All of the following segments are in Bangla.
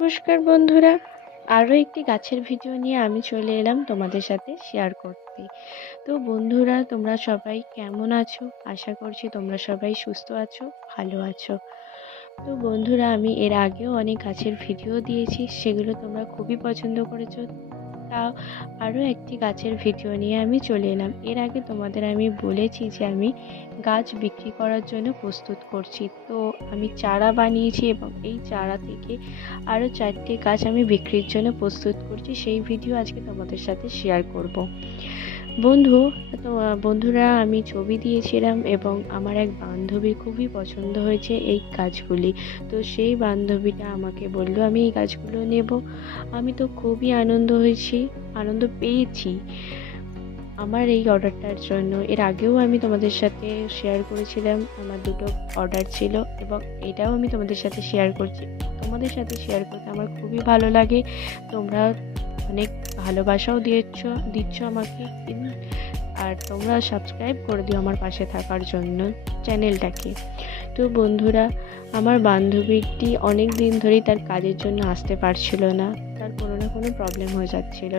নমস্কার বন্ধুরা, আরও একটি গাছের ভিডিও নিয়ে আমি চলে এলাম তোমাদের সাথে শেয়ার করতে। তো বন্ধুরা, তোমরা সবাই কেমন আছো? আশা করছি তোমরা সবাই সুস্থ আছো, ভালো আছো। তো বন্ধুরা, আমি এর আগেও অনেক গাছের ভিডিও দিয়েছি, সেগুলো তোমরা খুবই পছন্দ করেছো। তাও আরও একটি গাছের ভিডিও নিয়ে আমি চলে এলাম। এর আগে তোমাদের আমি বলেছি যে আমি গাছ বিক্রি করার জন্য প্রস্তুত করছি। তো আমি চারা বানিয়েছি এবং এই চারা থেকে আরও 4টে গাছ আমি বিক্রির জন্য প্রস্তুত করছি। সেই ভিডিও আজকে তোমাদের সাথে শেয়ার করব। বন্ধুরা, আমি ছবি দিয়েছিলাম এবং আমার এক বান্ধবীর খুবই পছন্দ হয়েছে এই গাছগুলি। তো সেই বান্ধবীটা আমাকে বললো আমি এই গাছগুলো নেব। আমি তো খুবই আনন্দ পেয়েছি আমার এই অর্ডারটার জন্য। এর আগেও আমি তোমাদের সাথে শেয়ার করেছিলাম, আমার দুটো অর্ডার ছিল এবং এটাও আমি তোমাদের সাথে শেয়ার করছি। তোমাদের সাথে শেয়ার করতে আমার খুবই ভালো লাগে। তোমরা অনেক ভালোবাসাও দিচ্ছ আমাকে, আর তোমরা সাবস্ক্রাইব করে দিও আমার পাশে থাকার জন্য চ্যানেলটাকে। তো বন্ধুরা, আমার বান্ধবীটি অনেক দিন ধরেই তার কাজের জন্য আসতে পারছিল না, তার কোনো না কোনো প্রবলেম হয়ে যাচ্ছিল।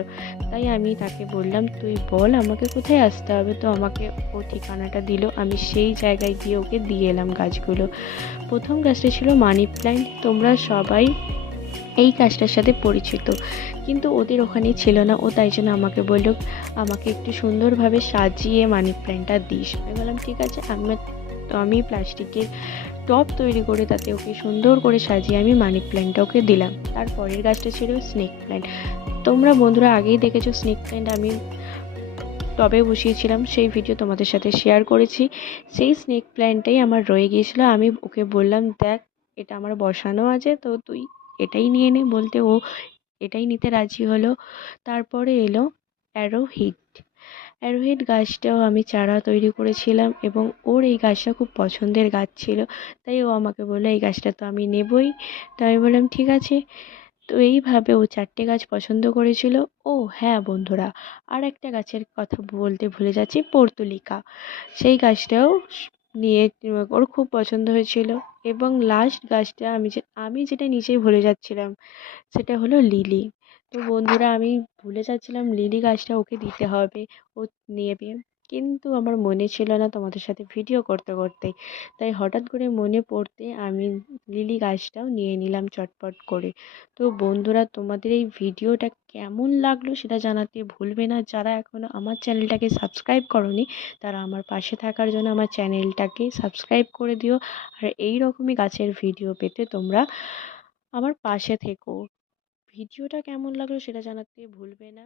তাই আমি তাকে বললাম তুই বল আমাকে কোথায় আসতে হবে। তো আমাকে ও ঠিকানাটা দিল, আমি সেই জায়গায় গিয়ে ওকে দিয়ে এলাম গাছগুলো। প্রথম গাছটা ছিল মানি প্ল্যান্ট। তোমরা সবাই এই গাছটার সাথে পরিচিত, কিন্তু ওদের ওখানে ছিল না। ও তাই জন্য আমাকে বলল আমাকে একটু সুন্দরভাবে সাজিয়ে মানি প্ল্যান্টটা দিস। আমি বললাম ঠিক আছে। আমি প্লাস্টিকের টব তৈরি করে তাতে ওকে সুন্দর করে সাজিয়ে আমি মানি প্ল্যান্টটা ওকে দিলাম। তারপরের গাছটা ছিল স্নেক প্ল্যান্ট। তোমরা বন্ধুরা আগেই দেখেছো স্নেক প্ল্যান্ট আমি টবে বসিয়েছিলাম, সেই ভিডিও তোমাদের সাথে শেয়ার করেছি। সেই স্নেক প্ল্যান্টটাই আমার রয়ে গিয়েছিল। আমি ওকে বললাম দেখ, এটা আমার বসানো আছে, তো তুই এটাই নিয়ে নে। বলতে ও এটাই নিতে রাজি হলো। তারপরে এলো অ্যারোহেড গাছটাও আমি চারা তৈরি করেছিলাম এবং ওর এই গাছটা খুব পছন্দের গাছ ছিল। তাই ও আমাকে বললো এই গাছটা তো আমি নেবই। তো আমি বললাম ঠিক আছে। তো এইভাবে ও 4টে গাছ পছন্দ করেছিল। ও হ্যাঁ বন্ধুরা, আর একটা গাছের কথা বলতে ভুলে যাচ্ছি, পর্তুলিকা। সেই গাছটাও নিয়ে ওর খুব পছন্দ হয়েছিল। এবং লাস্ট গাছটা আমি যেটা নিজেই ভুলে যাচ্ছিলাম, সেটা হলো লিলি। তো বন্ধুরা, আমি ভুলে যাচ্ছিলাম লিলি গাছটা ওকে দিতে হবে, ও নেবে, কিন্তু আমার মনে ছিল না তোমাদের সাথে ভিডিও করতে করতে। তাই হঠাৎ করে মনে পড়তে আমি লিলি গাছটাও নিয়ে নিলাম চটপট করে। তো বন্ধুরা, তোমাদের এই ভিডিওটা কেমন লাগলো সেটা জানাতে ভুলবে না। যারা এখনও আমার চ্যানেলটাকে সাবস্ক্রাইব করনি, তারা আমার পাশে থাকার জন্য আমার চ্যানেলটাকে সাবস্ক্রাইব করে দিও। আর এই রকমই গাছের ভিডিও পেতে তোমরা আমার পাশে থেকো। ভিডিওটা কেমন লাগলো সেটা জানাতে ভুলবে না।